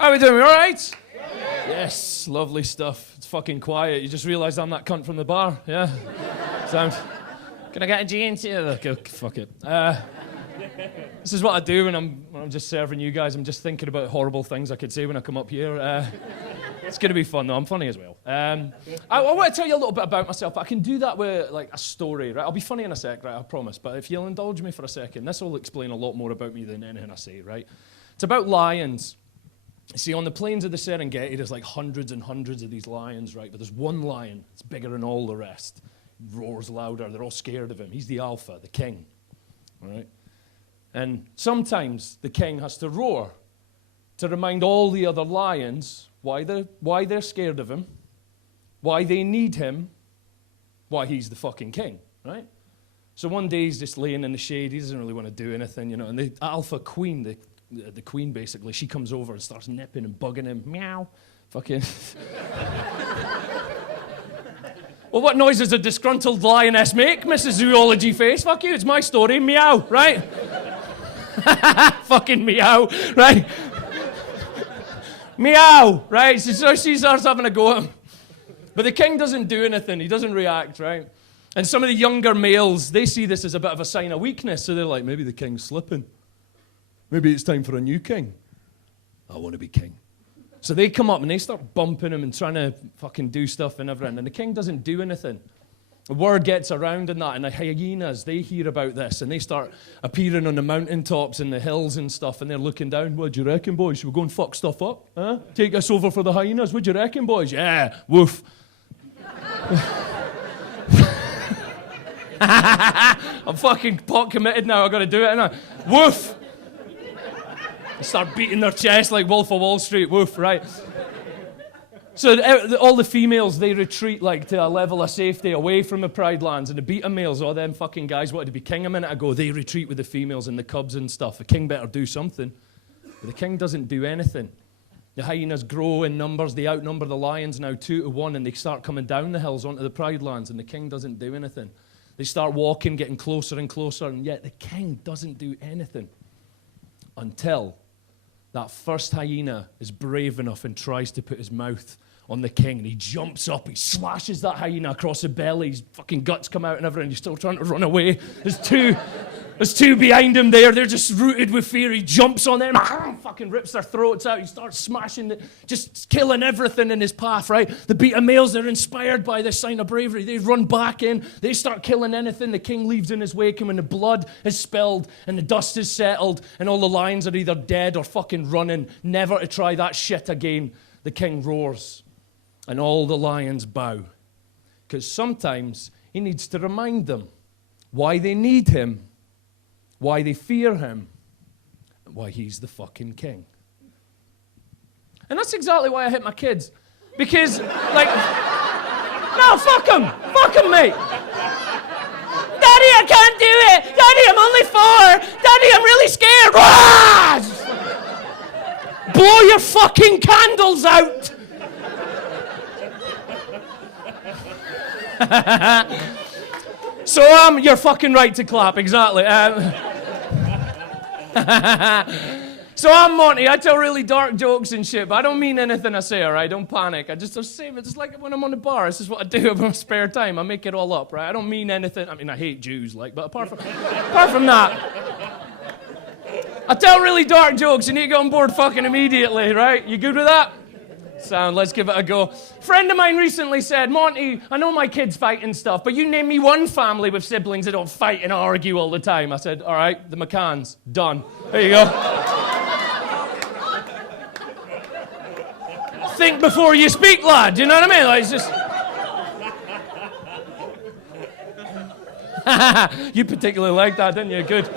How are we doing? We all right? Yes, lovely stuff. It's fucking quiet. You just realised I'm that cunt from the bar, yeah? Sound. Can I get a G&T? Okay, fuck it. This is what I do when I'm just serving you guys. I'm just thinking about horrible things I could say when I come up here. It's going to be fun, though. I'm funny as well. I want to tell you a little bit about myself, but I can do that with, like, a story, right? I'll be funny in a sec, right? I promise. But if you'll indulge me for a second, this will explain a lot more about me than anything I say, right? It's about lions. You see, on the plains of the Serengeti, there's like hundreds and hundreds of these lions, right? But there's one lion that's bigger than all the rest. He roars louder. They're all scared of him. He's the alpha, the king, all right? And sometimes the king has to roar to remind all the other lions why they're scared of him, why they need him, why he's the fucking king, right? So one day he's just laying in the shade. He doesn't really want to do anything, you know. And the alpha queen, the queen basically, she comes over and starts nipping and bugging him. Meow. Fucking. Well, what noise does a disgruntled lioness make, Mrs. Zoology Face? Fuck you, it's my story. Meow, right? Fucking meow, right? Meow, right? So she starts having a go at him. But the king doesn't do anything. He doesn't react, right? And some of the younger males, they see this as a bit of a sign of weakness. So they're like, maybe the king's slipping. Maybe it's time for a new king. I want to be king. So they come up and they start bumping him and trying to fucking do stuff and everything. And the king doesn't do anything. The word gets around and that, and the hyenas, they hear about this, and they start appearing on the mountaintops and the hills and stuff, and they're looking down. What do you reckon, boys? Should we go and fuck stuff up? Huh? Take us over for the hyenas? What do you reckon, boys? Yeah, woof. I'm fucking pot committed now. I've got to do it, innit? Woof. They start beating their chest like Wolf of Wall Street. Woof, right? So all the females, they retreat like to a level of safety away from the pride lands, and the beta males, all them fucking guys wanted to be king a minute ago, they retreat with the females and the cubs and stuff. The king better do something. But the king doesn't do anything. The hyenas grow in numbers. They outnumber the lions now 2-1, and they start coming down the hills onto the pride lands, and the king doesn't do anything. They start walking, getting closer and closer, and yet the king doesn't do anything until that first hyena is brave enough and tries to put his mouth on the king, and he jumps up, he slashes that hyena across the belly, his fucking guts come out and everything, he's still trying to run away. There's two behind him there, they're just rooted with fear. He jumps on them, fucking rips their throats out, he starts smashing, just killing everything in his path, right? The beta males, they're inspired by this sign of bravery. They run back in, they start killing anything. The king leaves in his wake, and when the blood is spilled and the dust is settled and all the lions are either dead or fucking running, never to try that shit again, the king roars. And all the lions bow. Because sometimes he needs to remind them why they need him, why they fear him, and why he's the fucking king. And that's exactly why I hit my kids. Because, like, no, fuck them. Fuck them, mate. Daddy, I can't do it. Daddy, I'm only 4. Daddy, I'm really scared. Rah! Blow your fucking candles out. So you're fucking right to clap, exactly. So I'm Monty, I tell really dark jokes and shit, but I don't mean anything I say, alright? Don't panic. I just say it. It's like when I'm on the bar, this is what I do in my spare time. I make it all up, right? I don't mean anything. I mean, I hate Jews, like, but apart from that, I tell really dark jokes and you get on board fucking immediately, right? You good with that? Sound, let's give it a go. Friend of mine recently said, Monty, I know my kids fight and stuff, but you name me one family with siblings that don't fight and argue all the time. I said, all right, the McCanns. Done. There you go. Think before you speak, lad. You know what I mean? Like, it's just... You particularly liked that, didn't you? Good.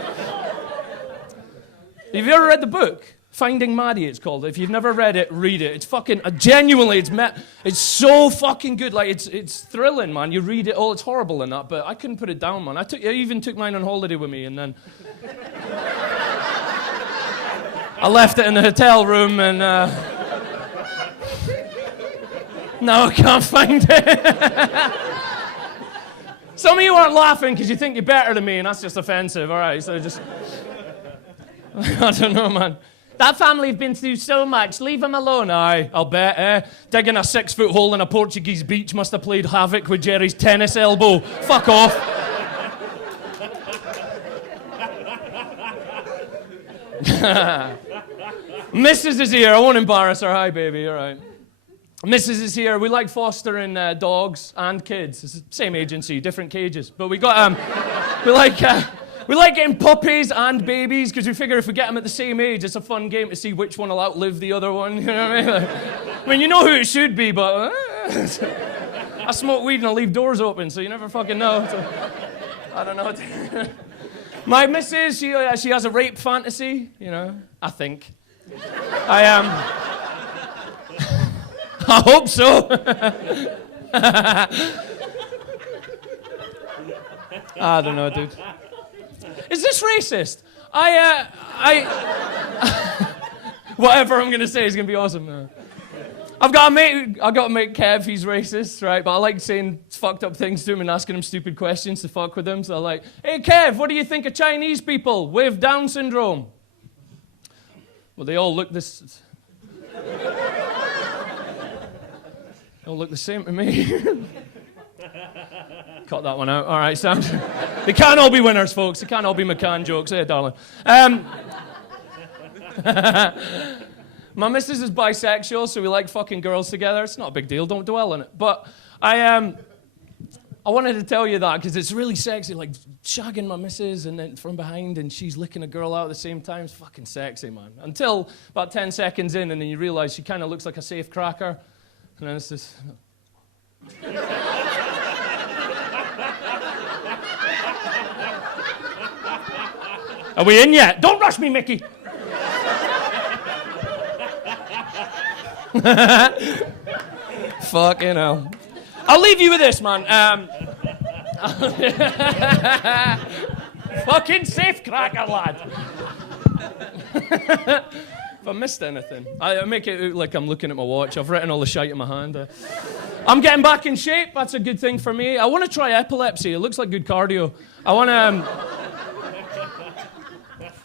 Have you ever read the book? Finding Maddie, it's called. If you've never read it, read it. It's fucking, genuinely, it's so fucking good. Like, it's thrilling, man. You read it, it's horrible and that, but I couldn't put it down, man. I even took mine on holiday with me, and then I left it in the hotel room, and now I can't find it. Some of you aren't laughing because you think you're better than me, and that's just offensive, all right? So just, I don't know, man. That family have been through so much. Leave them alone. Aye, I'll bet, eh? Digging a 6-foot hole in a Portuguese beach must have played havoc with Jerry's tennis elbow. Fuck off. Mrs. is here. I won't embarrass her. Hi, baby. All right. Mrs. is here. We like fostering dogs and kids. It's the same agency, different cages. But we got we like getting puppies and babies because we figure if we get them at the same age, it's a fun game to see which one will outlive the other one. You know what I mean? I mean, you know who it should be, but I smoke weed and I leave doors open, so you never fucking know. So, I don't know. My missus, she has a rape fantasy. You know, I think. I hope so. I don't know, dude. Is this racist? Whatever I'm gonna say is gonna be awesome. I've got a mate Kev, he's racist, right? But I like saying fucked up things to him and asking him stupid questions to fuck with him. So I'm like, hey Kev, what do you think of Chinese people with Down syndrome? Well, they all look this. They all look the same to me. Cut that one out. All right, Sam. They can't all be winners, folks. They can't all be McCann jokes. Hey, darling. My missus is bisexual, so we like fucking girls together. It's not a big deal. Don't dwell on it. But I wanted to tell you that because it's really sexy, like shagging my missus and then from behind and she's licking a girl out at the same time. It's fucking sexy, man. Until about 10 seconds in and then you realize she kind of looks like a safe cracker. And then it's just... Are we in yet? Don't rush me, Mickey! Fucking hell. I'll leave you with this, man. Fucking safe cracker, lad. If I missed anything, I make it look like I'm looking at my watch. I've written all the shite in my hand. I'm getting back in shape. That's a good thing for me. I want to try epilepsy. It looks like good cardio. I want to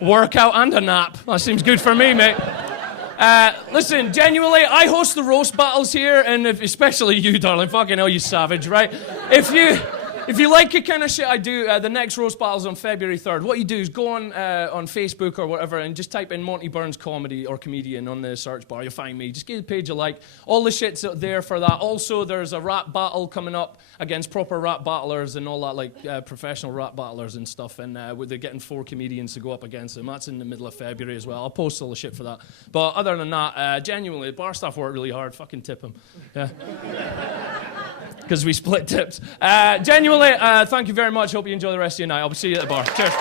workout and a nap. That seems good for me, mate. Listen, genuinely, I host the roast battles here, and especially you, darling. Fucking hell, you savage, right? If you like the kind of shit I do, the next roast battle's on February 3rd. What you do is go on Facebook or whatever and just type in Monty Burns comedy or comedian on the search bar. You'll find me. Just give the page a like. All the shit's there for that. Also, there's a rap battle coming up against proper rap battlers and all that, like professional rap battlers and stuff. And they're getting 4 comedians to go up against them. That's in the middle of February as well. I'll post all the shit for that. But other than that, genuinely, the bar staff work really hard. Fucking tip them. Yeah. Because we split tips. Genuinely, thank you very much. Hope you enjoy the rest of your night. I'll see you at the bar. Cheers.